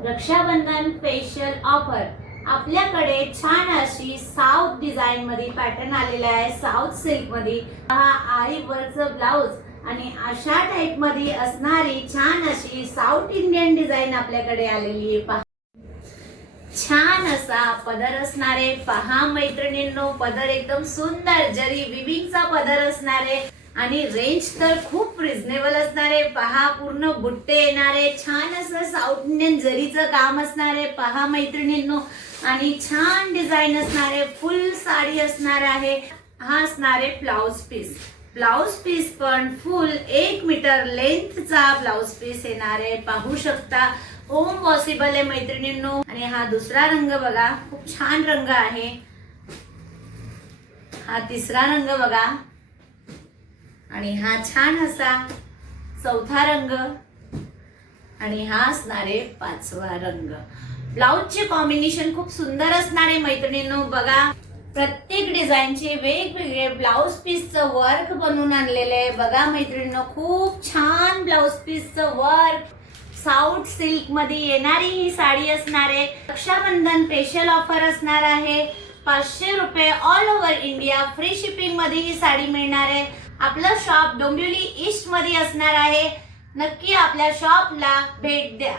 Rakshabandhan special offer आपल्याकडे छान अशी साऊथ डिझाइन मध्ये पॅटर्न आलेला आहे। साऊथ सिल्क मध्ये हा आरी वर्कचं ब्लाउज आणि अशा टाइप मध्ये असणारी छान अशी साऊथ इंडियन डिझाइन आपल्याकडे आलेली आहे। पहा, छान असा पदर असणारे। पहा मैत्रिणींनो, पदर एकदम सुंदर जरी विविंगचा पदर असणारे आणि रेंज तर खूप रिजनेबल असणारे। पहा, पूर्ण बुट्टे येणारे, छान असं साऊथ इंडियन जरीचं काम असणारे। पहा मैत्रिणींनो, आणि छान डिझाइन असणारे, फुल साडी असणार आहे। हा असणारे ब्लाउज पीस। ब्लाउज पीस पण फुल 1 मीटर लेंथचा ब्लाउज पीस येणार आहे। पाहू शकता, होम वॉशेबल आहे मैत्रिणींनो। आणि हा दुसरा रंग बघा, खूप छान रंग आहे। हा तिसरा रंग बघा, आणि हा छान असा चौथा रंग, आणि हा असणारे 5वा रंग। ब्लाउजचे कॉम्बिनेशन खूप सुंदर असणारे मैत्रिणींनो। बघा, प्रत्येक डिझाईनचे वेगवेगळे ब्लाउज पीसचं वर्क बनवून आणलेले आहे। बघा मैत्रिणींनो, खूप छान ब्लाउज पीसचं वर्क साऊथ सिल्क मध्ये येणारी ही साडी असणार आहे। रक्षाबंधन स्पेशल ऑफर असणार आहे। 500 रुपये all over India free shipping मध्ये ही साडी मिळणार आहे। आपलं शॉप डोंबिवली ईस्ट मध्ये असणार आहे। नक्की आपल्या शॉपला भेट द्या।